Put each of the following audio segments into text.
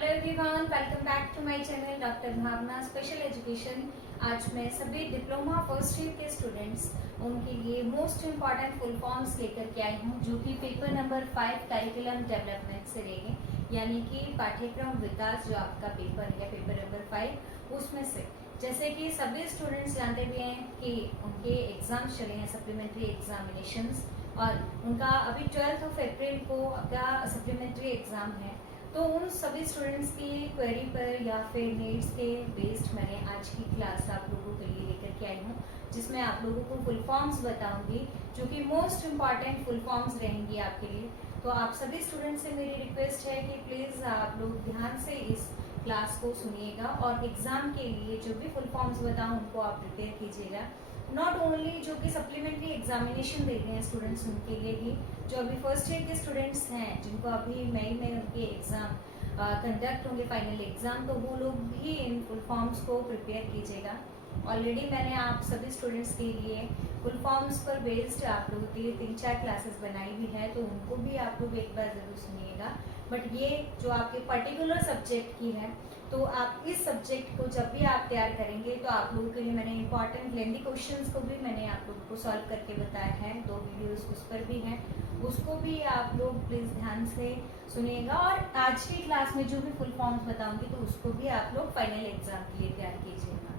Hello everyone, welcome back to my channel doctor Bhavna special education. आज मैं सभी diploma first year के students उनके लिए मोस्ट इम्पॉर्टेंट फुल फॉर्म्स लेकर के आई हूँ, जो कि पेपर नंबर 5 करिकुलम डेवलपमेंट से रहेंगे, यानी कि पाठ्यक्रम विकास जो आपका पेपर है पेपर नंबर 5 उसमें से। जैसे कि सभी स्टूडेंट्स जानते भी हैं कि उनके एग्जाम्स चले हैं, सप्लीमेंट्री एग्जामिनेशंस, और उनका अभी 12 अप्रैल को आपका सप्लीमेंट्री एग्जाम है। तो उन सभी स्टूडेंट्स की क्वेरी पर या फिर नीड्स के बेस्ड मैंने आज की क्लास आप लोगों के लिए लेकर के आई हूँ, जिसमें आप लोगों को फुल फॉर्म्स बताऊंगी, जो कि मोस्ट इम्पॉर्टेंट फुल फॉर्म्स रहेंगी आपके लिए। तो आप सभी स्टूडेंट्स से मेरी रिक्वेस्ट है कि प्लीज़ आप लोग ध्यान से इस क्लास को सुनिएगा और एग्ज़ाम के लिए जो भी फुल फॉर्म्स बताऊँ उनको आप प्रिपेयर कीजिएगा। नॉट ओनली जो कि सप्लीमेंट्री एग्जामिनेशन दे रहे हैं स्टूडेंट्स, उनके लिए भी जो अभी फर्स्ट ईयर के स्टूडेंट्स हैं, जिनको अभी मई में उनके एग्जाम कंडक्ट होंगे फाइनल एग्जाम, तो वो लोग भी इन फुल फॉर्म्स को प्रिपेयर कीजिएगा। ऑलरेडी मैंने आप सभी स्टूडेंट्स के लिए फुल फॉर्म्स पर बेस्ड आप लोगों के लिए 3-4 क्लासेस बनाई हुई है, तो उनको भी आप लोग एक बार ज़रूर सुनिएगा। बट ये जो आपके पर्टिकुलर सब्जेक्ट की है, तो आप इस सब्जेक्ट को जब भी आप तैयार करेंगे तो आप लोगों के लिए मैंने इंपॉर्टेंट लेंदी क्वेश्चंस को भी मैंने आप लोगों को सॉल्व करके बताया है, 2 वीडियोस उस पर भी हैं, उसको भी आप लोग प्लीज़ ध्यान से सुनिएगा। और आज की क्लास में जो भी फुल फॉर्म्स बताऊंगी तो उसको भी आप लोग फाइनल एग्जाम के लिए तैयार कीजिएगा।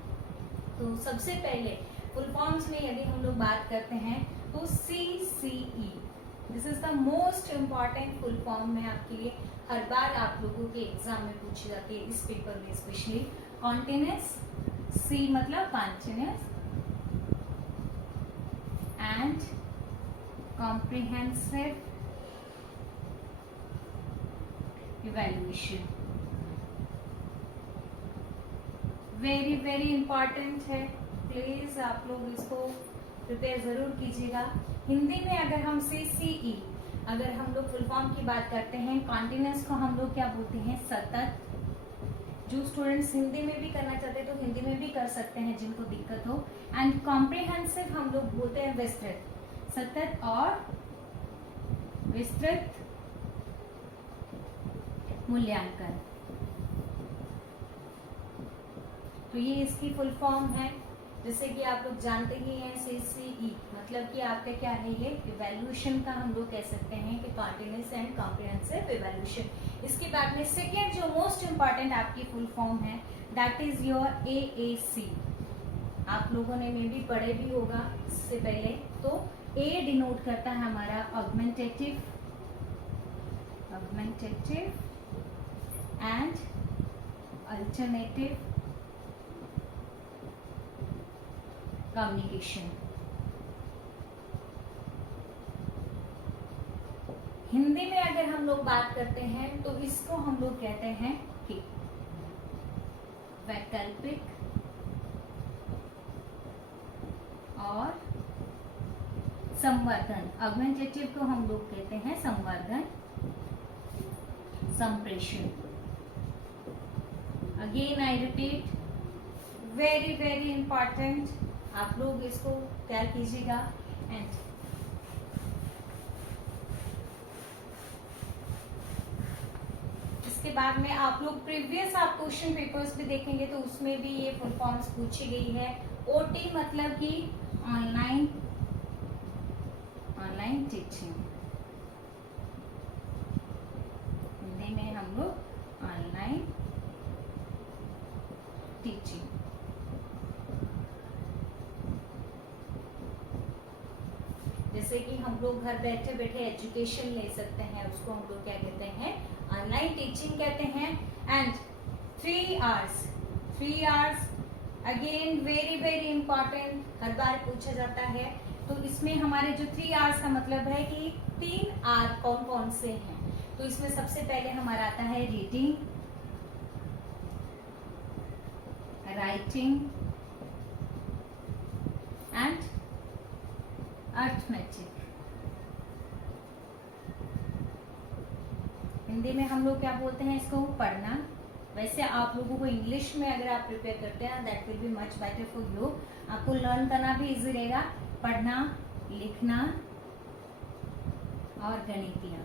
तो सबसे पहले फुल फॉर्म्स में यदि हम लोग बात करते हैं तो CCE, this is the most important full form में आपके लिए हर बार आप लोगों के एग्जाम में पूछी जाती है, इस पेपर में स्पेशली। कॉन्टिन्यूस, C मतलब continuous, and comprehensive evaluation, very very important है, प्लीज आप लोग इसको प्रिपेयर जरूर कीजिएगा। हिंदी में अगर हम CCE अगर हम लोग फुल फॉर्म की बात करते हैं, कॉन्टिन्यूस को हम लोग क्या बोलते हैं? सतत। जो स्टूडेंट्स हिंदी में भी करना चाहते हैं तो हिंदी में भी कर सकते हैं, जिनको दिक्कत हो। एंड कॉम्प्रिहेंसिव हम लोग बोलते हैं विस्तृत, सतत और विस्तृत मूल्यांकन। तो ये इसकी फुल फॉर्म है। जैसे कि आप लोग जानते ही हैं, CCE मतलब कि आपका क्या है, ये इवैल्यूएशन का हम लोग कह सकते हैं कि कॉन्टिन्यूस एंड कॉम्प्रिहेंसिव इवैल्यूएशन। इसके बाद में सेकेंड जो मोस्ट इम्पॉर्टेंट आपकी फुल फॉर्म है, दैट इज योर AAC। आप लोगों ने मे भी पढ़े भी होगा इससे पहले। तो A डिनोट करता है हमारा augmentative and alternative communication. Hindi में अगर हम लोग बात करते हैं तो इसको हम लोग कहते हैं कि वैकल्पिक और संवर्धन। ऑगमेंटेटिव को हम लोग कहते हैं संवर्धन, संप्रेषण। Again I repeat, very very important, आप लोग इसको तैयार कीजिएगा। एंड इसके बाद में आप लोग प्रीवियस आप क्वेश्चन पेपर्स भी देखेंगे तो उसमें भी ये फुल फॉर्म्स पूछी गई है। OT मतलब कि ऑनलाइन टीचिंग, हिंदी में हम लोग ऑनलाइन टीचिंग। जैसे कि हम लोग घर बैठे बैठे एजुकेशन ले सकते हैं, उसको हम लोग क्या कहते हैं? ऑनलाइन टीचिंग कहते हैं। And 3 hours again very very important, हर बार पूछा जाता है। तो इसमें हमारे जो 3 आवर्स का मतलब है कि 3 आवर कौन कौन से हैं। तो इसमें सबसे पहले हमारा आता है reading, writing and arithmetic. Hindi में हम लोग क्या बोलते हैं इसको? पढ़ना। वैसे आप लोगों को इंग्लिश में अगर आप प्रिपेयर करते हैं that will be much better for you, आपको लर्न करना भी इजी रहेगा। पढ़ना, लिखना और गणितियाँ।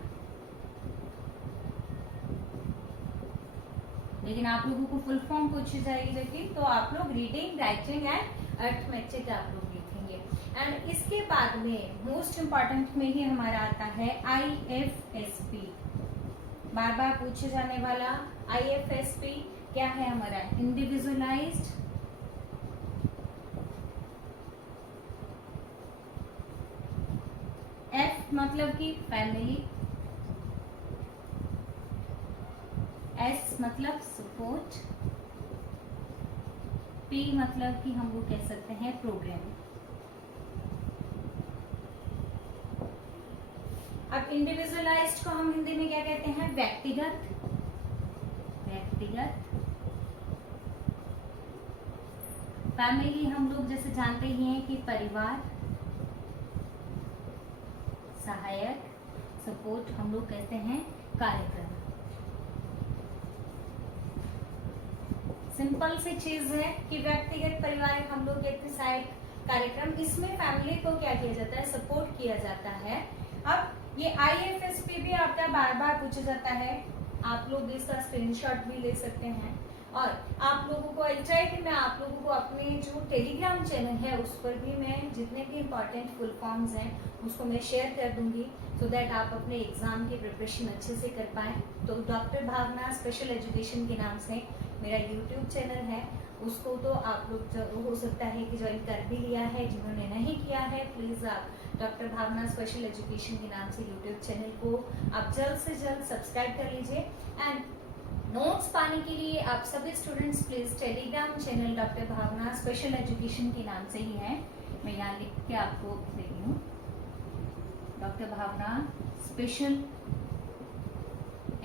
लेकिन आप लोगों को फुल फॉर्म पूछी जाएगी लेकिन तो आप लोग रीडिंग, राइटिंग एंड अर्थमेटिक आप लोग लिखेंगे। एंड इसके बाद में मोस्ट इम्पॉर्टेंट में ही हमारा आता है IFSP, बार बार पूछे जाने वाला। IFSP क्या है हमारा? इंडिविजुअलाइज्ड F मतलब कि फैमिली, S मतलब सपोर्ट, P मतलब कि हम लोग कह सकते हैं प्रोग्राम। अब इंडिविजुअलाइज्ड को हम हिंदी में क्या कहते हैं? व्यक्तिगत। व्यक्तिगत। फैमिली हम लोग जैसे जानते ही हैं कि परिवार। सहायक, सपोर्ट हम लोग कहते हैं कार्यक्रम। सिंपल सी चीज है कि व्यक्तिगत, परिवार हम लोग कहते हैं सहायक, कार्यक्रम। इसमें फैमिली को क्या किया जाता है? सपोर्ट किया जाता है। अब ये IFSP भी आपका बार बार पूछा जाता है, आप लोग इसका स्क्रीनशॉट भी ले सकते हैं। और आप लोगों को अच्छा है कि मैं आप लोगों को अपने जो टेलीग्राम चैनल है उस पर भी मैं जितने भी इम्पोर्टेंट फुल फॉर्म्स हैं उसको मैं शेयर कर दूंगी, सो दैट आप अपने एग्जाम की प्रिपरेशन अच्छे से कर पाएं। तो डॉक्टर भावना स्पेशल एजुकेशन के नाम से मेरा यूट्यूब चैनल है, उसको तो आप लोग जो हो सकता है कि ज्वाइन कर भी लिया है, जिन्होंने नहीं किया है प्लीज आप डॉक्टर भावना स्पेशल एजुकेशन के नाम से यूट्यूब चैनल को आप जल्द से जल्द सब्सक्राइब कर लीजिए। एंड नोट्स पाने के लिए आप सभी students please Telegram channel doctor Bhavna special education के नाम से ही है, मैं यहाँ लिख के आपको दे रही हूँ, डॉक्टर भावना स्पेशल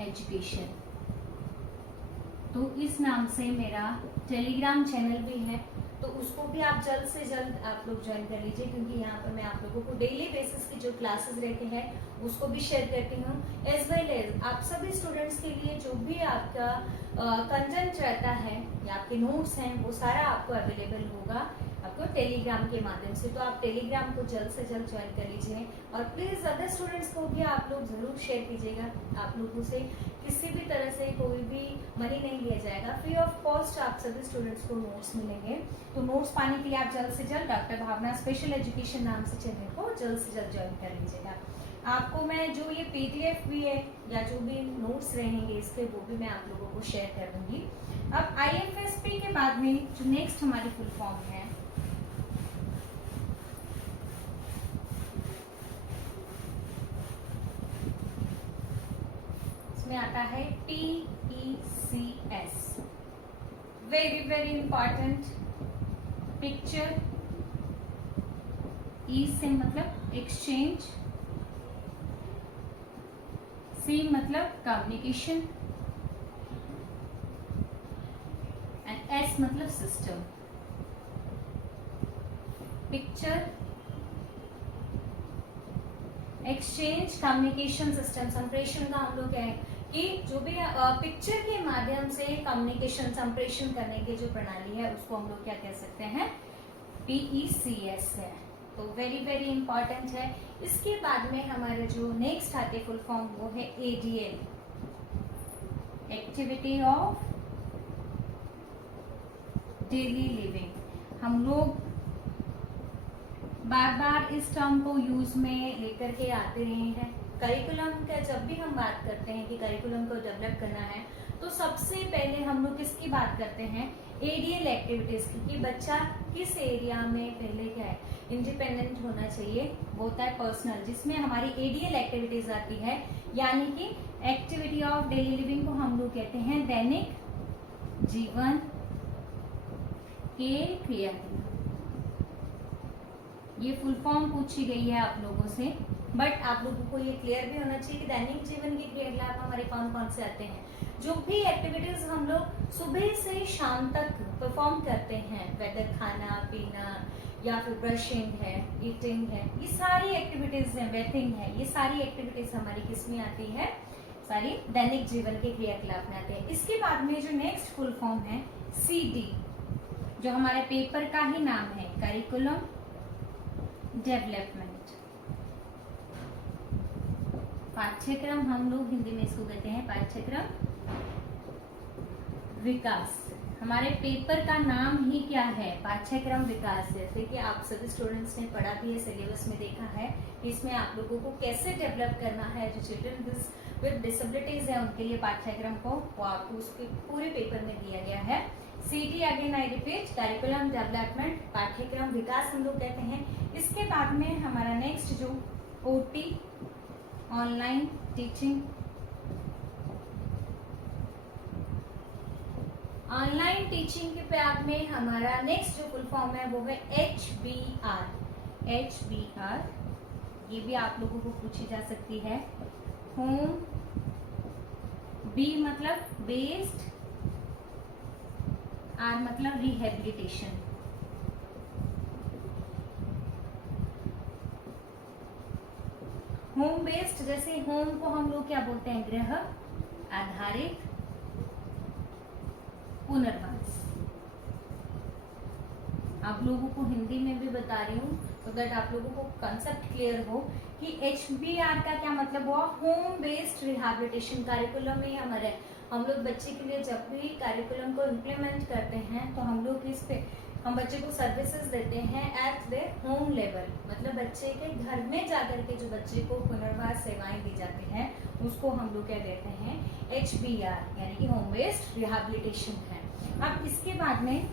एजुकेशन। तो इस नाम से मेरा टेलीग्राम चैनल भी है, तो उसको भी आप जल्द से जल्द आप लोग ज्वाइन कर लीजिए, क्योंकि यहाँ पर मैं आप लोगों को डेली बेसिस की जो क्लासेस रहते हैं उसको भी शेयर करती हूँ। एज वेल एज आप सभी स्टूडेंट्स के लिए जो भी आपका कंटेंट रहता है या आपके नोट्स हैं वो सारा आपको अवेलेबल होगा आपको टेलीग्राम के माध्यम से। तो आप टेलीग्राम को जल्द से जल्द ज्वाइन कर लीजिए और प्लीज अदर स्टूडेंट्स को भी आप लोग जरूर शेयर कीजिएगा। आप लोगों से किसी भी तरह से कोई भी मनी नहीं लिया जाएगा, फ्री ऑफ कॉस्ट आप सभी स्टूडेंट्स को नोट्स मिलेंगे। तो नोट्स पाने के लिए आप जल्द से जल्द डॉक्टर भावना स्पेशल एजुकेशन नाम से चैनल को जल्द से जल्द ज्वाइन कर लीजिएगा। आपको मैं जो ये PDF भी है या जो भी नोट्स रहेंगे इसके वो भी मैं आप लोगों को शेयर कर दूंगी। अब IFSP के बाद में जो नेक्स्ट हमारी फुल फॉर्म है इसमें आता है PECS, very very important. Picture, E से मतलब एक्सचेंज, C मतलब कम्युनिकेशन एंड S मतलब system. Picture, exchange, communication, system. संप्रेषण का हम लोग क्या है कि जो भी पिक्चर के माध्यम से कम्युनिकेशन संप्रेषण करने की जो प्रणाली है उसको हम लोग क्या कह सकते हैं? PECS है। तो वेरी वेरी इंपॉर्टेंट है। इसके बाद में हमारे जो नेक्स्ट आते फुल फॉर्म वो है ADL, activity of daily living. हम लोग बार बार इस टर्म को यूज में लेकर के आते रहे हैं। करिकुलम का जब भी हम बात करते हैं कि करिकुलम को डेवलप करना है तो सबसे पहले हम लोग किसकी बात करते हैं? ADL एक्टिविटीज की, कि बच्चा किस एरिया में पहले क्या है इंडिपेंडेंट होना चाहिए, वो होता है पर्सनल, जिसमें हमारी ADL एक्टिविटीज आती है, यानी कि एक्टिविटी ऑफ डेली लिविंग को हम लोग कहते हैं दैनिक जीवन के क्रियाकलाप। ये फुल फॉर्म पूछी गई है आप लोगों से, बट आप लोगों को ये क्लियर भी होना चाहिए कि दैनिक जीवन के क्रियाकलाप हमारे कौन कौन से आते हैं। जो भी एक्टिविटीज हम लोग सुबह से शाम तक परफॉर्म करते हैं, वेदर खाना पीना या फिर ब्रशिंग है, ईटिंग है, ये सारी एक्टिविटीज है, बेथिंग है, ये सारी एक्टिविटीज हमारी किस में आती है? सारी दैनिक जीवन के क्रियाकलाप में आते हैं। इसके बाद में जो नेक्स्ट फुल फॉर्म है CD, जो हमारे पेपर का ही नाम है, करिकुलम डेवलपमेंट। पाठ्यक्रम हम लोग हिंदी में इसको कहते हैं पाठ्यक्रम विकास। हमारे पेपर का नाम ही क्या है? पाठ्यक्रम विकास। जैसे कि आप सभी स्टूडेंट्स ने पढ़ा भी है, सिलेबस में देखा है कि इसमें आप लोगों को कैसे डेवलप करना है। जो चिल्ड्रन विद डिसेबिलिटीज है उनके लिए पाठ्यक्रम को वो आपको उसके पूरे पेपर में दिया गया है। सीटी again I repeat, curriculum development, पाठ्यक्रम विकास हम लोग कहते हैं। इसके बाद में हमारा नेक्स्ट जो OT, online teaching, online teaching के बाद में हमारा नेक्स्ट जो फुल फॉर्म है वो है HBR। HBR ये भी आप लोगों को पूछी जा सकती है। होम, बी मतलब बेस्ड, आर मतलब रिहेबिलिटेशन। होम बेस्ड, जैसे होम को हम लोग क्या बोलते हैं? गृह आधारित पुनर्वास। आप लोगों को हिंदी में भी बता रही हूँ तो दैट आप लोगों को कंसेप्ट क्लियर हो कि HBR का क्या मतलब हुआ? Home based rehabilitation. करिकुलम में हमारे हम लोग बच्चे के लिए जब भी करिकुलम को इम्प्लीमेंट करते हैं तो हम लोग इस पे हम बच्चे को सर्विसेज देते हैं एट द होम लेवल, मतलब बच्चे के घर में जाकर के जो बच्चे को पुनर्वास सेवाएं दी जाती हैं उसको हम लोग क्या देते हैं? HBR यानी कि होम बेस्ड रिहैबिलिटेशन है। अब इसके बाद में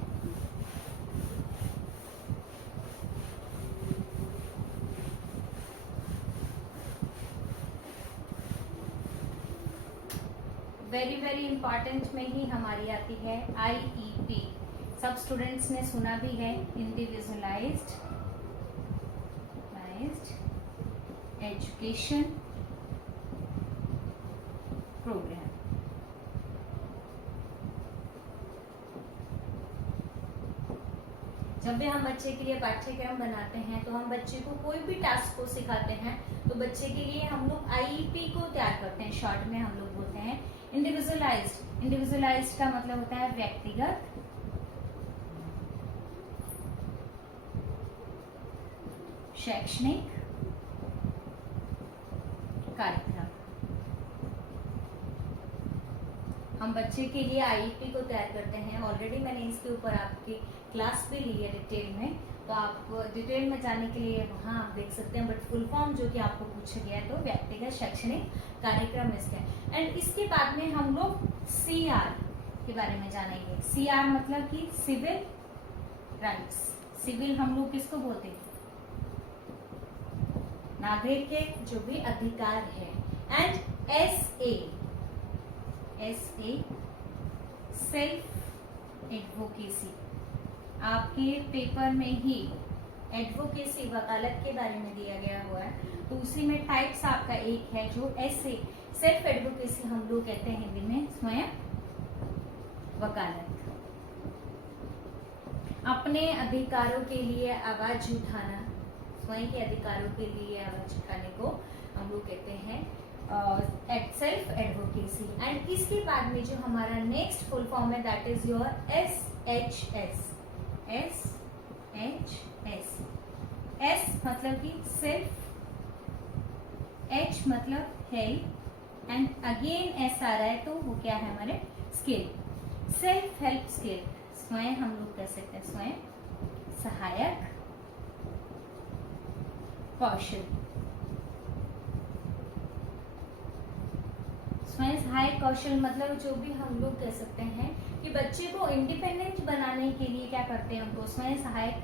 वेरी वेरी इंपॉर्टेंट में ही हमारी आती है IEP। सब स्टूडेंट्स ने सुना भी है, इंडिविजुअलाइज्ड एजुकेशन प्रोग्राम। जब भी हम बच्चे के लिए पाठ्यक्रम बनाते हैं तो हम बच्चे को कोई भी टास्क को सिखाते हैं तो बच्चे के लिए हम लोग IEP को तैयार करते हैं। शॉर्ट में हम लोग बोलते हैं इंडिविजुअलाइज्ड। इंडिविजुअलाइज्ड का मतलब होता है व्यक्तिगत, शैक्षणिक कार्यक्रम। हम बच्चे के लिए IEP को तैयार करते हैं। ऑलरेडी मैंने इसके ऊपर आपकी क्लास भी ली है डिटेल में, तो आप डिटेल में जाने के लिए वहाँ आप देख सकते हैं। बट फुल फॉर्म जो कि आपको पूछा गया है तो व्यक्तिगत शैक्षणिक कार्यक्रम इसका। एंड इसके बाद में हम लोग CR के बारे में जानेंगे। CR मतलब कि सिविल राइट्स। सिविल हम लोग किसको बोलते हैं? नागरिक के जो भी अधिकार है। And SA self advocacy. आपके पेपर में ही एडवोकेसी वकालत के बारे में दिया गया हुआ है, तो उसी में टाइप्स आपका एक है जो SA सेल्फ एडवोकेसी हम लोग कहते हैं हिंदी में स्वयं वकालत। अपने अधिकारों के लिए आवाज उठाना, स्वयं के अधिकारों के लिए आवाज उठाने को हम लोग कहते हैं सेल्फ एडवोकेसी। एंड इसके बाद में जो हमारा नेक्स्ट फुल फॉर्म है that is your SHS। S मतलब कि सेल्फ, H मतलब हेल्प एंड अगेन S आ रहा है तो वो क्या है? हमारे स्किल, सेल्फ हेल्प स्किल। स्वयं हम लोग कह सकते हैं स्वयं सहायक कौशल। स्वयं सहायक कौशल मतलब जो भी हम लोग कह सकते हैं कि बच्चे को इंडिपेंडेंट बनाने के लिए क्या करते हैं? उनको स्वयं सहायक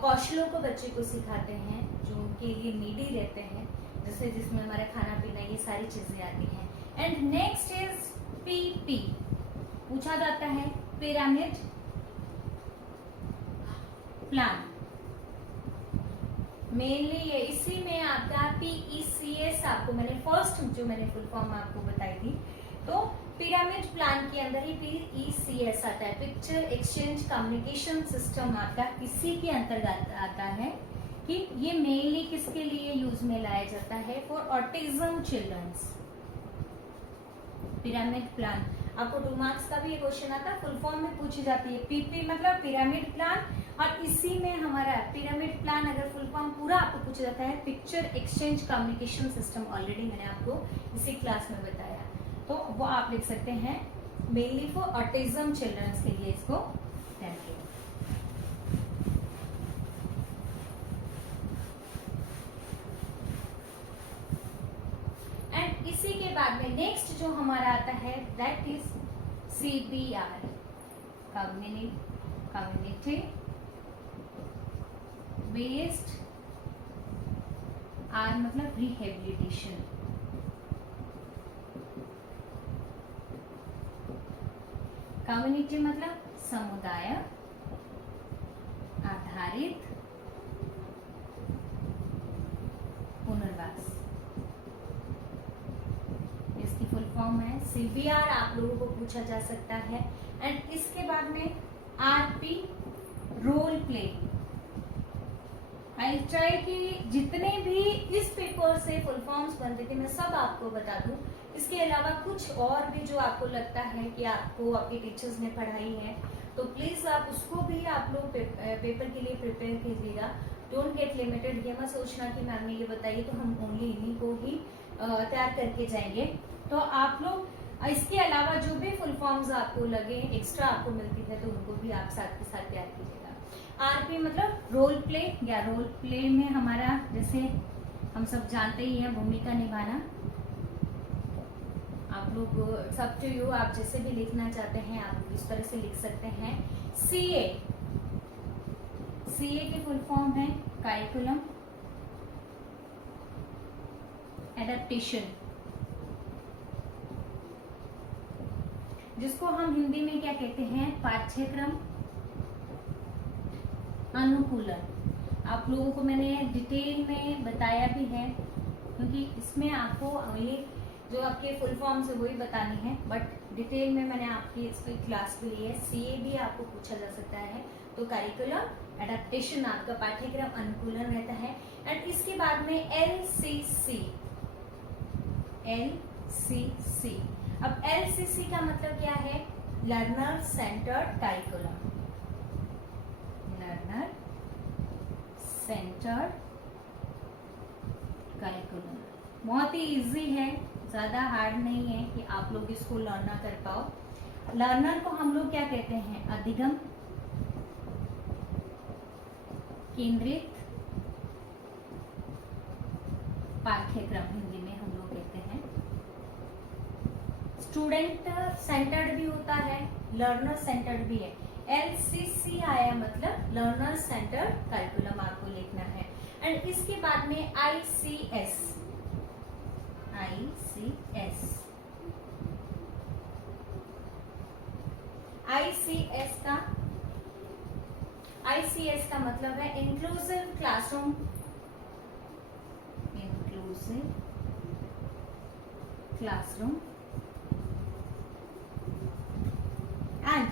कौशलों को बच्चे को सिखाते हैं जो उनके लिए नीडी रहते हैं, जैसे जिसमें हमारा खाना पीना ये सारी चीजें आती हैं। And next is PP। पूछा जाता है पिरामिड प्लान। मेनली ये इसी में आपका PECS आपको मैंने फर्स्ट जो मैंने फुल फॉर्म आपको बताई थी, तो पिरामिड प्लान के अंदर ही PECS आता है, पिक्चर एक्सचेंज कम्युनिकेशन सिस्टम आपका इसी के अंतर्गत आता है कि ये मेनली किसके लिए यूज में लाया जाता है? For autism childrens. Pyramid plan आपको 2 मार्क्स का भी ये क्वेश्चन आता है, फुल फॉर्म में पूछी जाती है। PP मतलब पिरामिड प्लान, और इसी में हमारा पिरामिड प्लान अगर फुल फॉर्म पूरा आपको पूछा जाता है picture exchange communication system. Already मैंने आपको इसी क्लास में बताया, तो वो आप लिख सकते हैं मेनली फॉर ऑटिज्म चिल्ड्रंस के लिए इसको तैयार किया। एंड इसी के बाद में नेक्स्ट जो हमारा आता है that is CBR, community based, R मतलब रिहेबिलिटेशन, कम्युनिटी मतलब समुदाय आधारित पुनर्वास, इसकी फुल फॉर्म है CBR, आप लोगों को पूछा जा सकता है। एंड इसके बाद में RP, role play. I try कि जितने भी इस पेपर से फुल फॉर्म्स बनते थे मैं सब आपको बता दूं। इसके अलावा कुछ और भी जो आपको लगता है कि आपको आपके टीचर्स ने पढ़ाई है तो प्लीज आप उसको भी आप लोग पेपर के लिए प्रिपेयर कीजिएगा। डोंट गेट लिमिटेड, ये मत सोचना कि मैम ने ये बताइए तो हम ओनली इन्हीं को ही तैयार करके जाएंगे। तो आप लोग इसके अलावा जो भी फुल फॉर्म्स आपको लगे एक्स्ट्रा आपको मिलती है तो उनको भी आप साथ के साथ तैयार कीजिएगा। RP मतलब रोल प्ले, या रोल प्ले में हमारा जैसे हम सब जानते ही हैं भूमिका निभाना। आप लोग सब टू यू, आप जैसे भी लिखना चाहते हैं आप इस तरह से लिख सकते हैं। CA की फुल फॉर्म है करिकुलम एडेप्टेशन, जिसको हम हिंदी में क्या कहते हैं, पाठ्यक्रम अनुकूलन। आप लोगों को मैंने डिटेल में बताया भी है क्योंकि इसमें आपको अगले जो आपके फुल फॉर्म्स है वही बतानी है, बट डिटेल में मैंने आपकी इसकी क्लास भी ली है। CA भी आपको पूछा जा सकता है, तो करिकुलम एडेप्टेशन आपका पाठ्यक्रम अनुकूलन रहता है। एंड इसके बाद में LCC। अब LCC का मतलब क्या है, learner centred curriculum, learner centred curriculum. बहुत ही इजी है, ज्यादा हार्ड नहीं है कि आप लोग इसको लर्न ना कर पाओ। लर्नर को हम लोग क्या कहते हैं, अधिगम केंद्रित पाठ्यक्रम हिंदी में हम लोग कहते हैं। स्टूडेंट सेंटर्ड भी होता है, लर्नर सेंटर्ड भी है। LCC आया मतलब लर्नर सेंटर्ड करिकुलम आपको लिखना है। एंड इसके बाद में ICS का मतलब है इंक्लूसिव क्लासरूम, एंड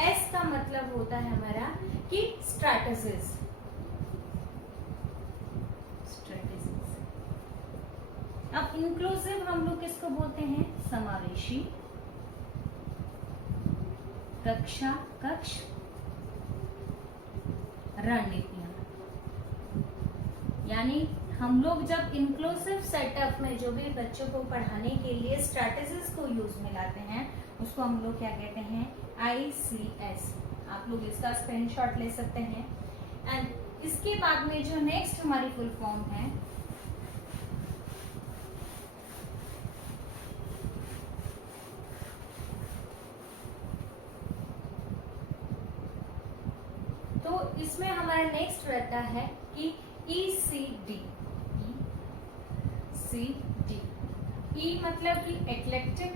S का मतलब होता है हमारा कि स्ट्रैटेजीज। अब इंक्लूसिव हम लोग किसको बोलते हैं, समावेशी, कक्ष रणनीतियां। यानी हम लोग जब इंक्लूसिव सेटअप में जो भी बच्चों को पढ़ाने के लिए स्ट्रैटेजीज को यूज में लाते हैं उसको हम लोग क्या कहते हैं, ICS। आप लोग इसका स्क्रीनशॉट ले सकते हैं। एंड इसके बाद में जो नेक्स्ट हमारी फुल फॉर्म है तो इसमें हमारा नेक्स्ट रहता है कि ECD। E मतलब कि एक्लेक्टिक,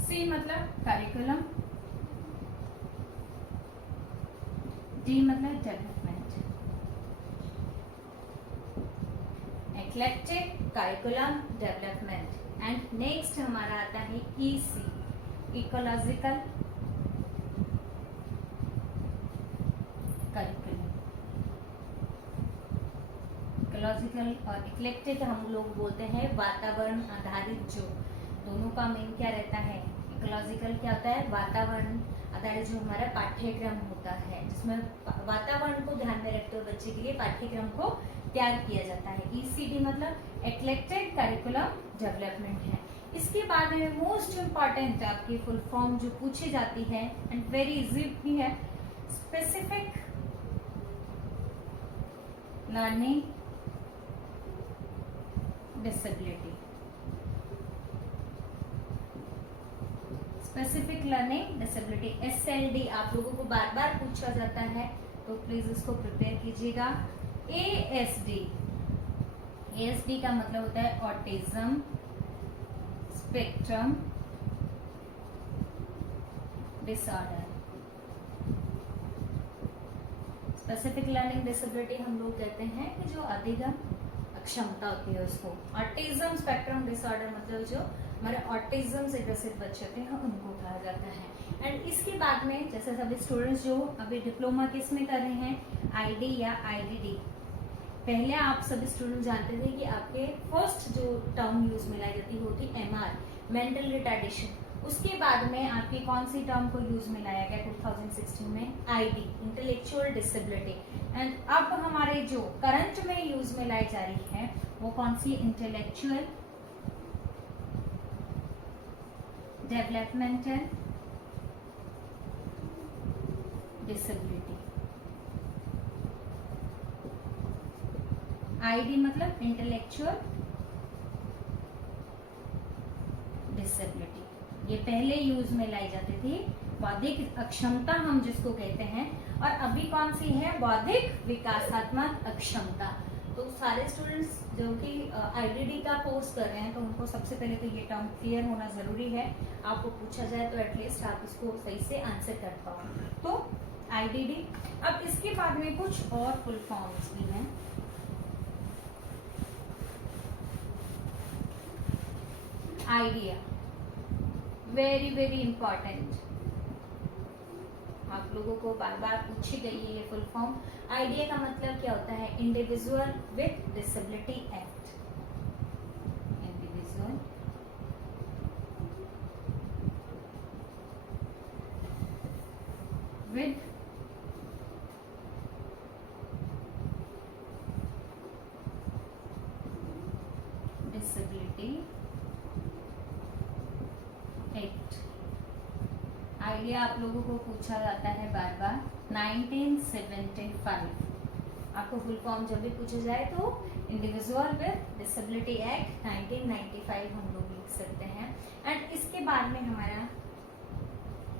C मतलब करिकुलम, D मतलब development. Eclectic, curriculum, development. And next हमारा आता है EC, इकोलॉजिकल करिकुलम। इकोलॉजिकल और इक्लेक्टिक हम लोग बोलते हैं वातावरण आधारित, जो दोनों का मेन क्या रहता है, इकोलॉजिकल क्या होता है, वातावरण आधारित जो हमारा पाठ्यक्रम होता है जिसमें वातावरण को ध्यान में रखते हुए बच्चे के लिए पाठ्यक्रम को तैयार किया जाता है। ECD मतलब इक्लेक्टिक करिकुलम डेवलपमेंट है। इसके बाद में मोस्ट इम्पॉर्टेंट आपकी फुल फॉर्म जो पूछी जाती है एंड वेरी इजी भी है, specific learning disability. Specific learning disability SLD आप लोगों को बार बार पूछा जाता है, तो प्लीज इसको प्रिपेयर कीजिएगा। ASD का मतलब होता है autism spectrum disorder. Specific learning disability हम लोग कहते हैं कि जो अधिगम अक्षमता होती है उसको। ऑटिज्म स्पेक्ट्रम डिसऑर्डर मतलब जो हमारे ऑटिज्म से ग्रसित बच्चे होते हैं उनको कहा जाता है। एंड इसके बाद में जैसे सभी स्टूडेंट्स जो अभी डिप्लोमा किस में कर रहे हैं, ID या IDD। पहले आप सभी स्टूडेंट जानते थे कि आपके फर्स्ट जो टर्म यूज में लाई जाती होती MR मेंटल रिटार्डेशन, उसके बाद में आपकी कौन सी टर्म को यूज में लाया गया 2016 में, ID इंटेलेक्चुअल डिसेबिलिटी। एंड अब हमारे जो करंट में यूज में लाई जा रही है वो कौन सी, इंटेलेक्चुअल डेवलपमेंटल डिसेबिलिटी। ID मतलब इंटेलेक्चुअल डिसेबिलिटी, ये पहले यूज में लाई जाती थी। बौद्धिक अक्षमता हम जिसको कहते हैं, और अभी कौन सी है, बौद्धिक विकासात्मक अक्षमता। तो सारे स्टूडेंट्स जो कि IDD का कोर्स कर रहे हैं तो उनको सबसे पहले तो ये टर्म क्लियर होना जरूरी है। आपको पूछा जाए तो एटलीस्ट आप इसको सही से आंसर कर पाओ। तो IDD। अब इसके बाद में कुछ और फुल फॉर्म्स भी हैं। आइडिया, वेरी वेरी इंपॉर्टेंट, आप लोगों को बार बार पूछी गई है ये फुल फॉर्म। आइडिया का मतलब क्या होता है, individual with disability act. Individual with disability act. Idea आप लोगों को पूछा जाता है बार बार 1975। आपको फुल फॉर्म जब भी पूछा जाए तो इंडिविजुअल विद डिसेबिलिटी एक्ट 1995 हम लोग लिख सकते हैं। एंड इसके बाद में हमारा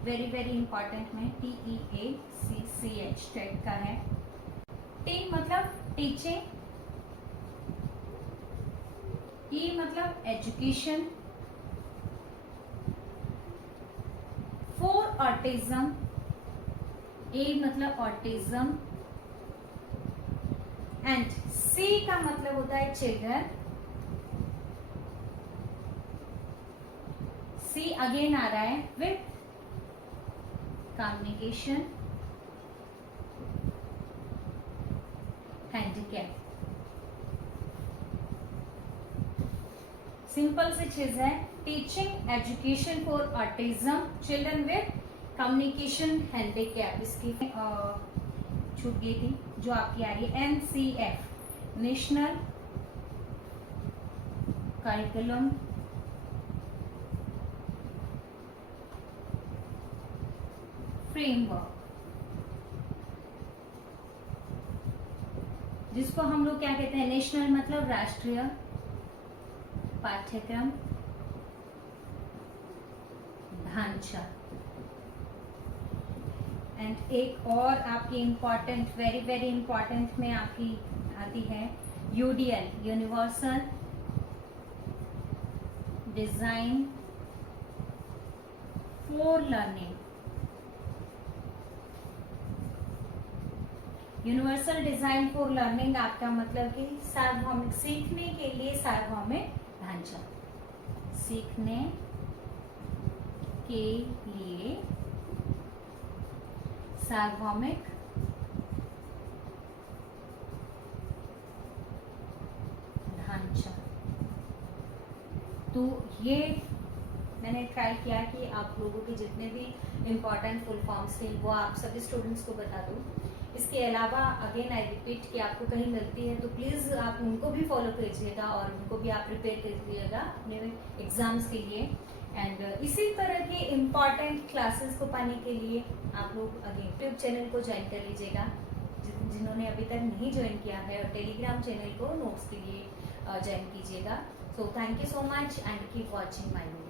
वेरी वेरी इंपॉर्टेंट में TEACCH टेट का है। टी मतलब टीचिंग, E मतलब एजुकेशन, फॉर ऑटिज्म, A मतलब ऑटिज्म, एंड C का मतलब होता है चिल्ड्रन। C अगेन आ रहा है विथ कम्युनिकेशन हैंडीकैप। सिंपल सी चीज है, teaching education for autism children with communication handicap. इसकी छूट गई थी जो आपकी आ रही है NCF, नेशनल करिकुलम फ्रेमवर्क, जिसको हम लोग क्या कहते हैं, नेशनल मतलब राष्ट्रीय पाठ्यक्रम ढांचा। एंड एक और आपकी इंपॉर्टेंट, वेरी वेरी इंपॉर्टेंट में आपकी आती है UDL, universal design for learning. Universal design for learning आपका मतलब कि सार्वभौमिक, सीखने के लिए सार्वभौमिक ढांचा, सीखने के लिए सार्वभौमिक ढांचा। तो ये मैंने ट्राई किया कि आप लोगों के जितने भी इम्पोर्टेंट फुल फॉर्म्स थे वो आप सभी स्टूडेंट्स को बता दूं। इसके अलावा अगेन आई रिपीट कि आपको कहीं गलती है तो प्लीज़ आप उनको भी फॉलो कीजिएगा और उनको भी आप प्रिपेयर कीजिएगा अपने एग्जाम्स के लिए। एंड इसी तरह के इम्पॉर्टेंट क्लासेस को पाने के लिए आप लोग अगेन यूट्यूब चैनल को ज्वाइन कर लीजिएगा जिन्होंने अभी तक नहीं ज्वाइन किया है, और टेलीग्राम चैनल को नोट्स के लिए ज्वाइन कीजिएगा। So thank you so much and keep watching my video.